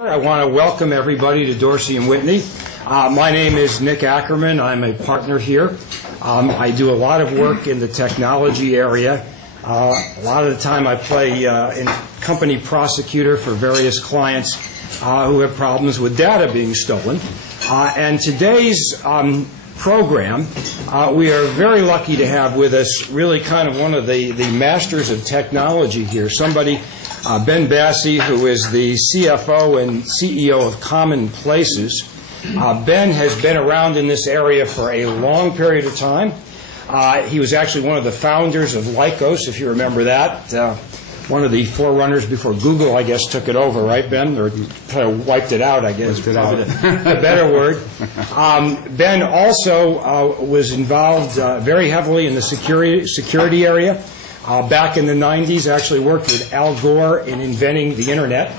I want to welcome everybody to Dorsey and Whitney. My name is Nick Akerman. I'm a partner here. I do a lot of work in the technology area. A lot of the time I play in company prosecutor for various clients who have problems with data being stolen. And today's program, we are very lucky to have with us really kind of one of the masters of technology here, somebody Ben Bassi, who is the CFO and CEO of CommonPlaces. Ben has been around in this area for a long period of time. He was actually one of the founders of Lycos, if you remember that. One of the forerunners before Google, I guess, took it over, right, Ben? Or kind of wiped it out, I guess, is probably a better word. Ben also was involved very heavily in the security area. Back in the 90s, actually worked with Al Gore in inventing the Internet.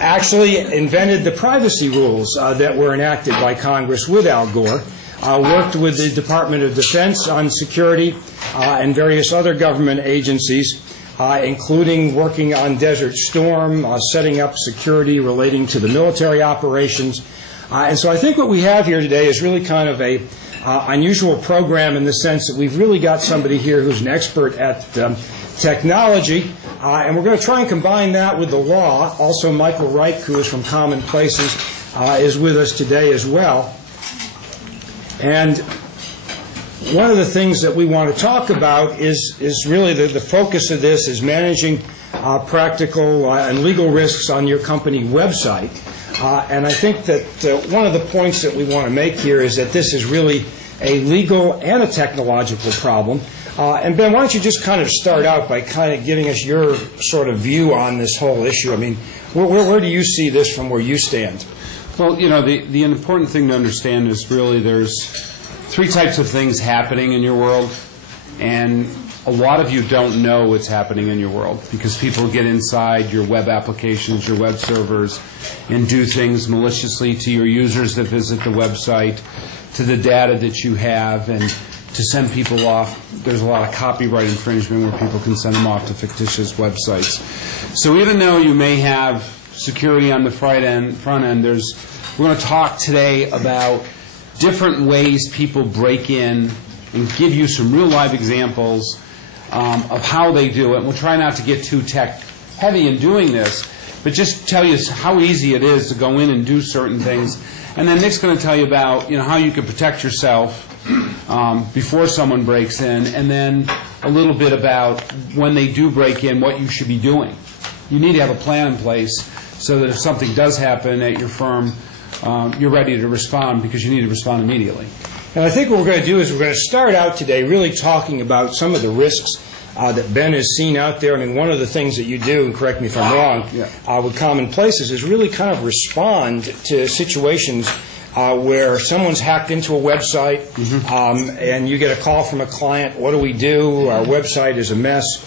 Actually invented the privacy rules that were enacted by Congress with Al Gore. Worked with the Department of Defense on security and various other government agencies, including working on Desert Storm, setting up security relating to the military operations. And so I think what we have here today is really kind of a unusual program in the sense that we've really got somebody here who's an expert at technology, and we're going to try and combine that with the law. Also, Michael Reich, who is from CommonPlaces, is with us today as well. And one of the things that we want to talk about is really the focus of this is managing practical and legal risks on your company website. And I think that one of the points that we want to make here is that this is really a legal and a technological problem. And Ben, why don't you just kind of start out by kind of giving us your sort of view on this whole issue? I mean, where do you see this from where you stand? Well, you know, the important thing to understand is really there's three types of things happening in your world, and a lot of you don't know what's happening in your world because people get inside your web applications, your web servers, and do things maliciously to your users that visit the website, to the data that you have, and to send people off. There's a lot of copyright infringement where people can send them off to fictitious websites. So even though you may have security on the front end, we're going to talk today about different ways people break in and give you some real live examples of how they do it. We'll try not to get too tech heavy in doing this, but just tell you how easy it is to go in and do certain things. And then Nick's going to tell you about how you can protect yourself before someone breaks in, and then a little bit about when they do break in, what you should be doing. You need to have a plan in place so that if something does happen at your firm, you're ready to respond because you need to respond immediately. And I think what we're going to do is we're going to start out today really talking about some of the risks that Ben has seen out there. I mean, one of the things that you do, and correct me if I'm wrong, with CommonPlaces is really kind of respond to situations where someone's hacked into a website and you get a call from a client, what do we do? Our website is a mess.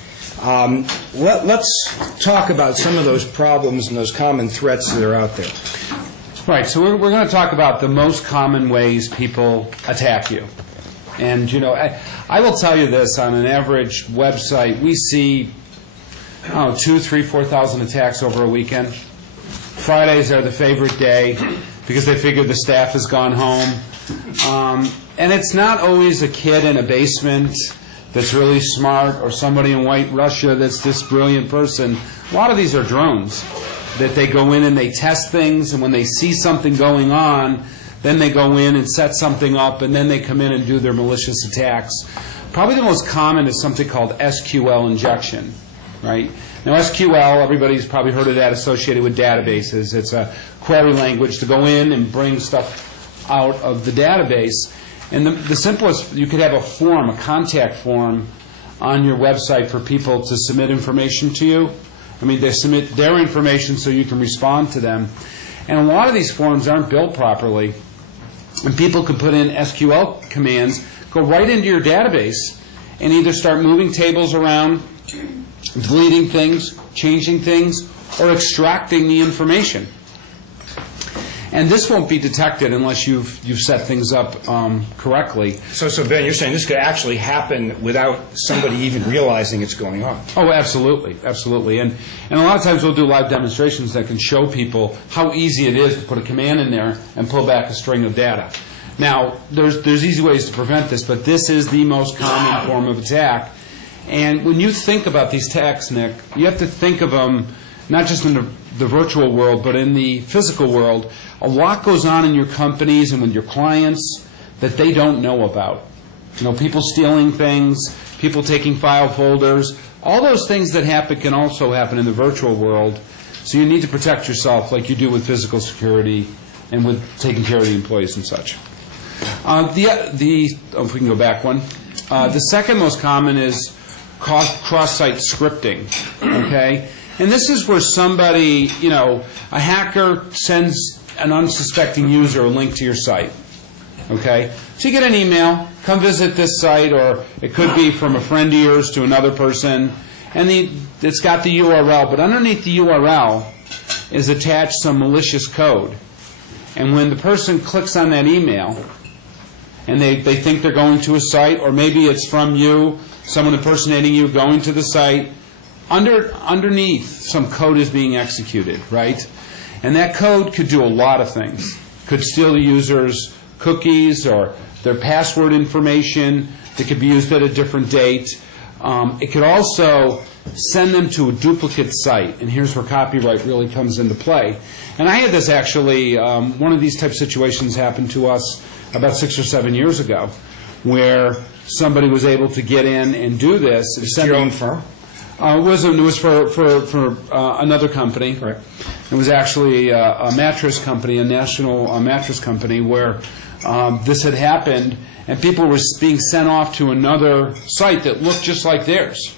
Let's talk about some of those problems and those common threats that are out there. Right, so we're going to talk about the most common ways people attack you. And, I will tell you this, on an average website, we see, 2,000, 3,000, 4,000 attacks over a weekend. Fridays are the favorite day because they figure the staff has gone home. And it's not always a kid in a basement that's really smart or somebody in White Russia that's this brilliant person. A lot of these are drones that they go in and they test things, and when they see something going on, then they go in and set something up, and then they come in and do their malicious attacks. Probably the most common is something called SQL injection, right? Now, SQL, everybody's probably heard of that associated with databases. It's a query language to go in and bring stuff out of the database. And the simplest, you could have a form, a contact form on your website for people to submit information to you. I mean, they submit their information so you can respond to them. And a lot of these forms aren't built properly. And people can put in SQL commands, go right into your database, and either start moving tables around, deleting things, changing things, or extracting the information. And this won't be detected unless you've set things up correctly. So Ben, you're saying this could actually happen without somebody even realizing it's going on? Oh, absolutely, absolutely. And a lot of times we'll do live demonstrations that can show people how easy it is to put a command in there and pull back a string of data. Now, there's easy ways to prevent this, but this is the most common form of attack. And when you think about these attacks, Nick, you have to think of them not just in the virtual world, but in the physical world. A lot goes on in your companies and with your clients that they don't know about. You know, people stealing things, people taking file folders. All those things that happen can also happen in the virtual world. So you need to protect yourself like you do with physical security and with taking care of the employees and such. If we can go back one. The second most common is cross-site scripting. Okay? And this is where somebody, you know, a hacker sends an unsuspecting user a link to your site. Okay? So you get an email, come visit this site, or it could be from a friend of yours to another person, and it's got the URL, but underneath the URL is attached some malicious code. And when the person clicks on that email, and they think they're going to a site, or maybe it's from you, someone impersonating you going to the site, underneath some code is being executed, right? And that code could do a lot of things. Could steal the user's cookies or their password information. It could be used at a different date. It could also send them to a duplicate site. And here's where copyright really comes into play. And I had this actually, one of these type of situations happened to us about 6 or 7 years ago, where somebody was able to get in and do this. Is it your own firm? It was for another company. Right. It was actually a mattress company, a national mattress company, where this had happened, and people were being sent off to another site that looked just like theirs.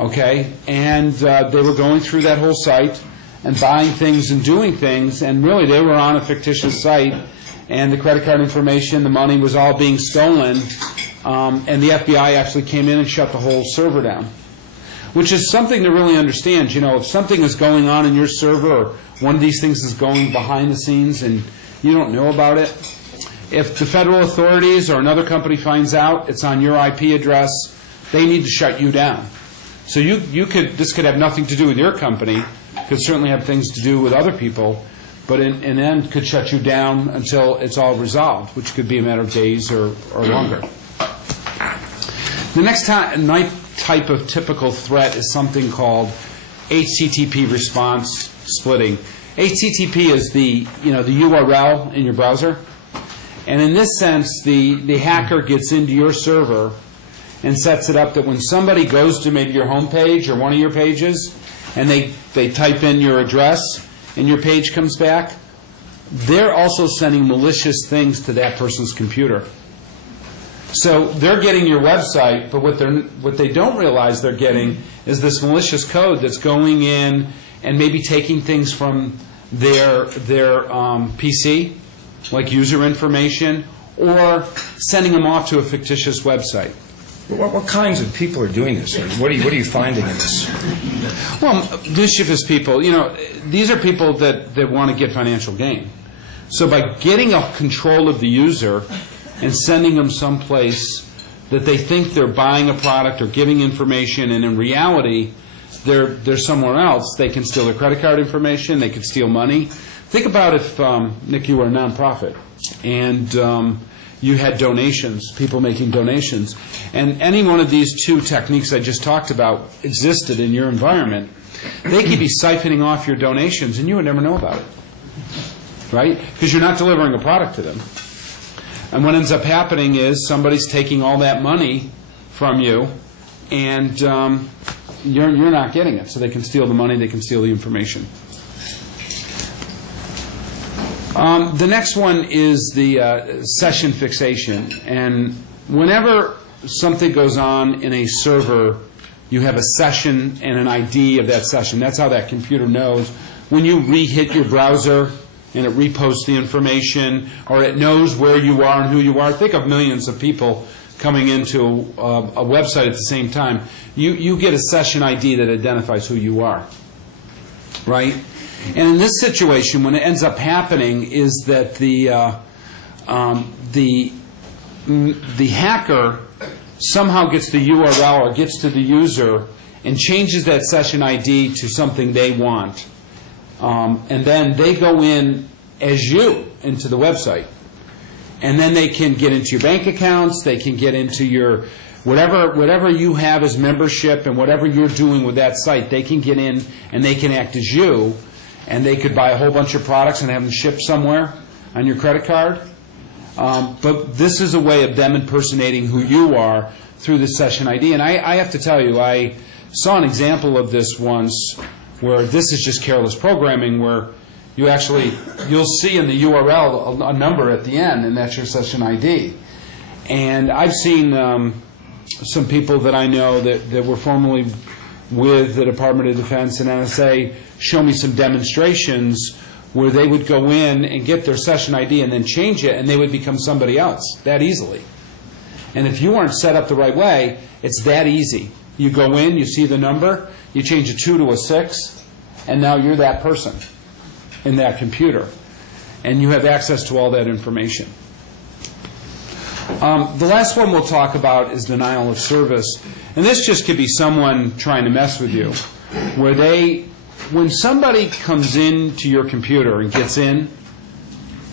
Okay? And they were going through that whole site and buying things and doing things, and really they were on a fictitious site, and the credit card information, the money was all being stolen, and the FBI actually came in and shut the whole server down. Which is something to really understand. You know, if something is going on in your server, or one of these things is going behind the scenes and you don't know about it, if the federal authorities or another company finds out it's on your IP address, they need to shut you down. So this could have nothing to do with your company, could certainly have things to do with other people, but in the end could shut you down until it's all resolved, which could be a matter of days or longer. The next type of typical threat is something called HTTP response splitting. HTTP is the URL in your browser, and in this sense, the hacker gets into your server and sets it up that when somebody goes to maybe your home page or one of your pages, and they type in your address and your page comes back, they're also sending malicious things to that person's computer. So they're getting your website, but what they don't realize they're getting is this malicious code that's going in and maybe taking things from their PC, like user information, or sending them off to a fictitious website. What kinds of people are doing this? What are you finding in this? Well, mischievous people. You know, these are people that want to get financial gain. So by getting a control of the user and sending them someplace that they think they're buying a product or giving information, and in reality, they're somewhere else. They can steal their credit card information. They can steal money. Think about if, Nick, you were a nonprofit, and you had donations, people making donations, and any one of these two techniques I just talked about existed in your environment. They could be siphoning off your donations, and you would never know about it, right? Because you're not delivering a product to them. And what ends up happening is somebody's taking all that money from you, and you're not getting it. So they can steal the money, they can steal the information. The next one is the session fixation. And whenever something goes on in a server, you have a session and an ID of that session. That's how that computer knows. When you re-hit your browser and it reposts the information, or it knows where you are and who you are. Think of millions of people coming into a website at the same time. You get a session ID that identifies who you are. right? And in this situation, when it ends up happening is that the hacker somehow gets the URL or gets to the user and changes that session ID to something they want. And then they go in as you into the website. And then they can get into your bank accounts, they can get into your whatever you have as membership and whatever you're doing with that site, they can get in and they can act as you, and they could buy a whole bunch of products and have them shipped somewhere on your credit card. But this is a way of them impersonating who you are through the session ID. And I have to tell you, I saw an example of this once where this is just careless programming, where you'll see in the URL a number at the end, and that's your session ID. And I've seen some people that I know that were formerly with the Department of Defense and NSA show me some demonstrations where they would go in and get their session ID and then change it, and they would become somebody else that easily. And if you aren't set up the right way, it's that easy. You go in, you see the number, you change a 2 to a 6, and now you're that person in that computer. And you have access to all that information. The last one we'll talk about is denial of service. And this just could be someone trying to mess with you, where when somebody comes into your computer and gets in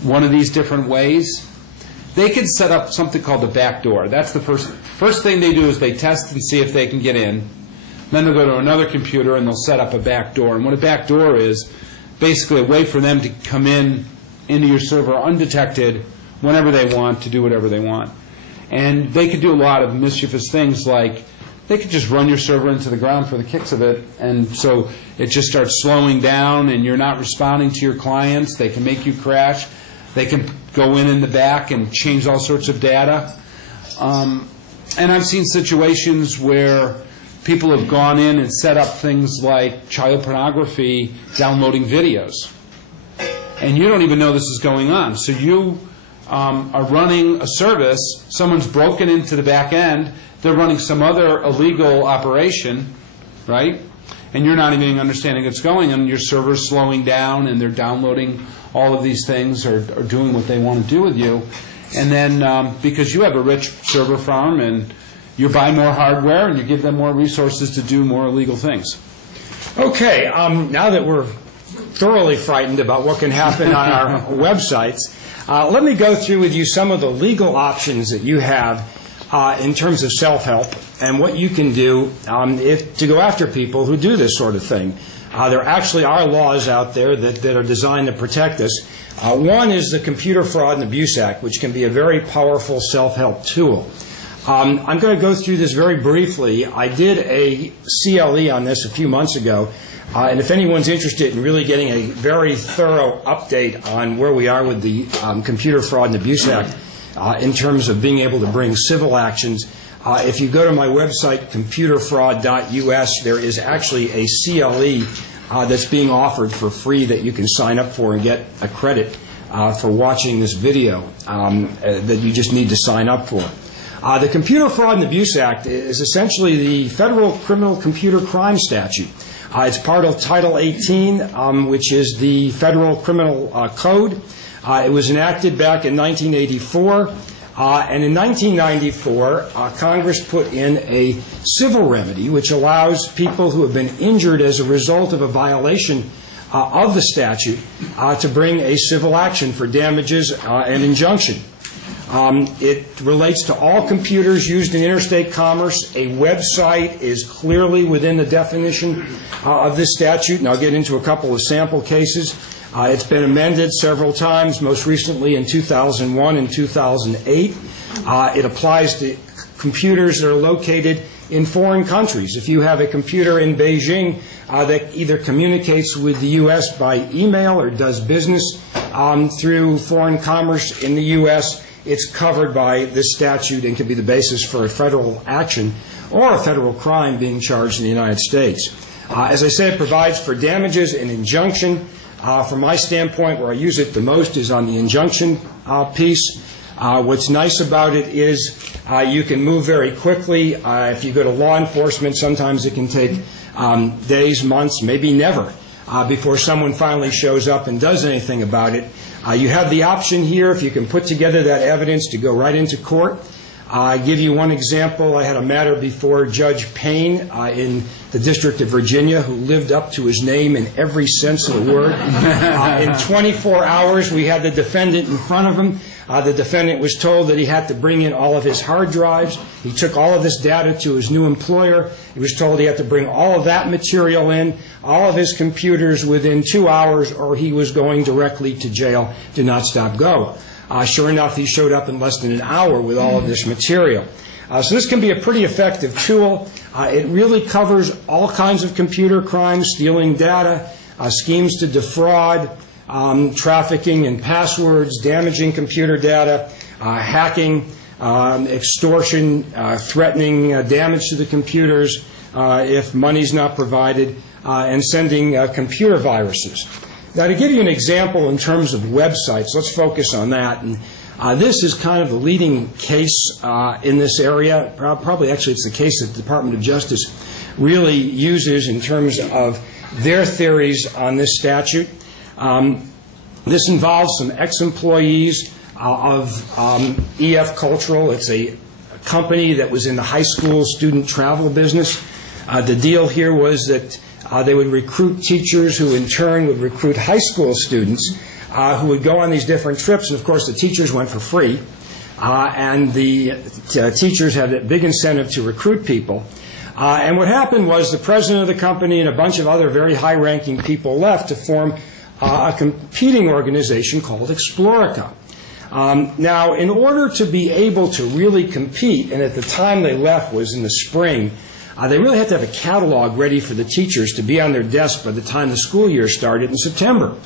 one of these different ways, they can set up something called a backdoor. That's the first thing they do is they test and see if they can get in. Then they'll go to another computer and they'll set up a backdoor. And what a backdoor is, basically a way for them to come into your server undetected whenever they want to do whatever they want. And they could do a lot of mischievous things, like they could just run your server into the ground for the kicks of it, and so it just starts slowing down and you're not responding to your clients. They can make you crash. They can go in the back and change all sorts of data. And I've seen situations where people have gone in and set up things like child pornography, downloading videos. And you don't even know this is going on. So you are running a service, someone's broken into the back end, they're running some other illegal operation, right? And you're not even understanding what's going on, and your server's slowing down, and they're downloading all of these things or doing what they want to do with you. And then because you have a rich server farm and you buy more hardware and you give them more resources to do more illegal things. Okay, now that we're thoroughly frightened about what can happen on our websites, let me go through with you some of the legal options that you have in terms of self-help and what you can do to go after people who do this sort of thing. There actually are laws out there that are designed to protect us. One is the Computer Fraud and Abuse Act, which can be a very powerful self-help tool. I'm going to go through this very briefly. I did a CLE on this a few months ago, and if anyone's interested in really getting a very thorough update on where we are with the Computer Fraud and Abuse Act in terms of being able to bring civil actions, if you go to my website, computerfraud.us, there is actually a CLE that's being offered for free that you can sign up for and get a credit for watching this video that you just need to sign up for. The Computer Fraud and Abuse Act is essentially the federal criminal computer crime statute. It's part of Title 18, which is the federal criminal code. It was enacted back in 1984, and in 1994, Congress put in a civil remedy which allows people who have been injured as a result of a violation of the statute to bring a civil action for damages and injunction. It relates to all computers used in interstate commerce. A website is clearly within the definition of this statute, and I'll get into a couple of sample cases. It's been amended several times, most recently in 2001 and 2008. It applies to computers that are located in foreign countries. If you have a computer in Beijing that either communicates with the U.S. by email or does business through foreign commerce in the U.S., it's covered by this statute and can be the basis for a federal action or a federal crime being charged in the United States. As I said, it provides for damages and injunction. From my standpoint, where I use it the most is on the injunction piece. What's nice about it is you can move very quickly. If you go to law enforcement, sometimes it can take days, months, maybe never before someone finally shows up and does anything about it. You have the option here, if you can put together that evidence, to go right into court. I'll give you one example. I had a matter before Judge Payne in the District of Virginia, who lived up to his name in every sense of the word. In 24 hours, we had the defendant in front of him. The defendant was told that he had to bring in all of his hard drives. He took all of this data to his new employer. He was told he had to bring all of that material in, all of his computers within 2 hours, or he was going directly to jail. Do not stop, go. Sure enough, he showed up in less than an hour with all of this material. So this can be a pretty effective tool. It really covers all kinds of computer crimes, stealing data, schemes to defraud, trafficking in passwords, damaging computer data, hacking, extortion, threatening damage to the computers if money's not provided, and sending computer viruses. Now, to give you an example in terms of websites, let's focus on that. And this is kind of the leading case in this area. Probably, actually, it's the case that the Department of Justice really uses in terms of their theories on this statute. This involves some ex-employees of EF Cultural. It's a company that was in the high school student travel business. The deal here was that they would recruit teachers who in turn would recruit high school students who would go on these different trips. And of course, the teachers went for free. And the teachers had a big incentive to recruit people. And what happened was the president of the company and a bunch of other very high-ranking people left to form a competing organization called Explorica. Now, in order to be able to really compete, and at the time they left was in the spring, they really had to have a catalog ready for the teachers to be on their desk by the time the school year started in September.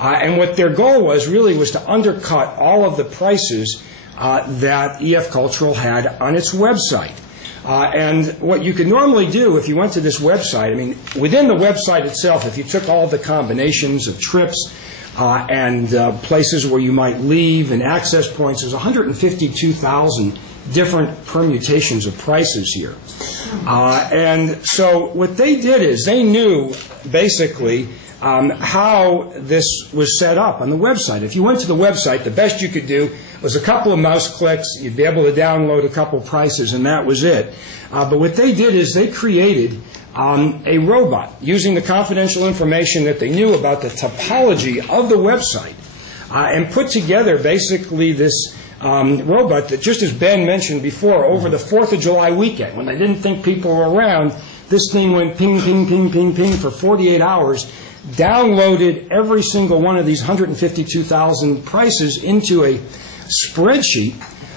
And what their goal was really was to undercut all of the prices that EF Cultural had on its website. And what you could normally do if you went to this website, I mean, within the website itself, if you took all the combinations of trips and places where you might leave and access points, there's 152,000 different permutations of prices here. And so what they did is they knew basically how this was set up on the website. If you went to the website, the best you could do was a couple of mouse clicks. You'd be able to download a couple prices, and that was it. But what they did is they created a robot using the confidential information that they knew about the topology of the website and put together basically this robot that, just as Ben mentioned before, over the 4th of July weekend, when they didn't think people were around, this thing went ping, ping, ping, ping, ping for 48 hours, downloaded every single one of these 152,000 prices into a spreadsheet,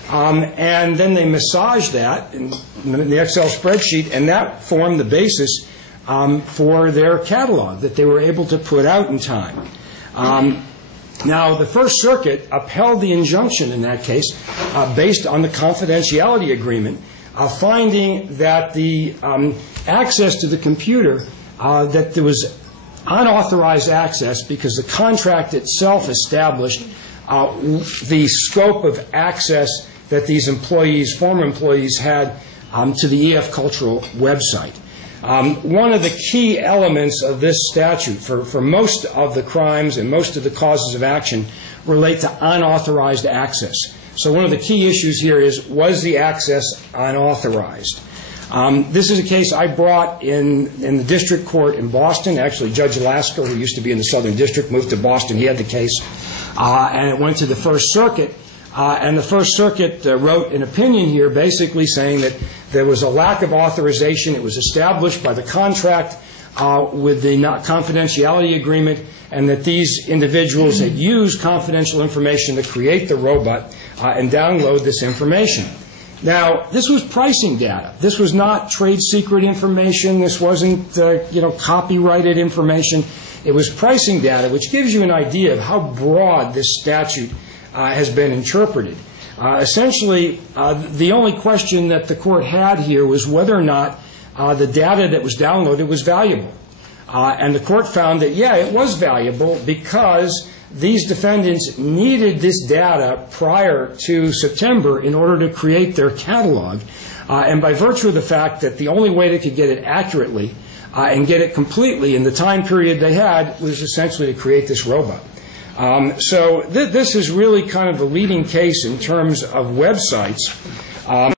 and then they massaged that in the Excel spreadsheet, and that formed the basis for their catalog that they were able to put out in time. Now, the First Circuit upheld the injunction in that case based on the confidentiality agreement, finding that the access to the computer, that there was unauthorized access because the contract itself established the scope of access that these employees, former employees, had to the EF Cultural website. One of the key elements of this statute for most of the crimes and most of the causes of action relate to unauthorized access. So one of the key issues here is, was the access unauthorized? This is a case I brought in the district court in Boston. Actually, Judge Lasker, who used to be in the Southern District, moved to Boston. He had the case. And it went to the First Circuit. And the First Circuit wrote an opinion here basically saying that there was a lack of authorization. It was established by the contract with the confidentiality agreement, and that these individuals had used confidential information to create the robot and download this information. Now, this was pricing data. This was not trade secret information. This wasn't, copyrighted information. It was pricing data, which gives you an idea of how broad this statute has been interpreted. Essentially, the only question that the court had here was whether or not the data that was downloaded was valuable. And the court found that, yeah, it was valuable because these defendants needed this data prior to September in order to create their catalog. And by virtue of the fact that the only way they could get it accurately and get it completely in the time period they had was essentially to create this robot. So this is really kind of the leading case in terms of websites.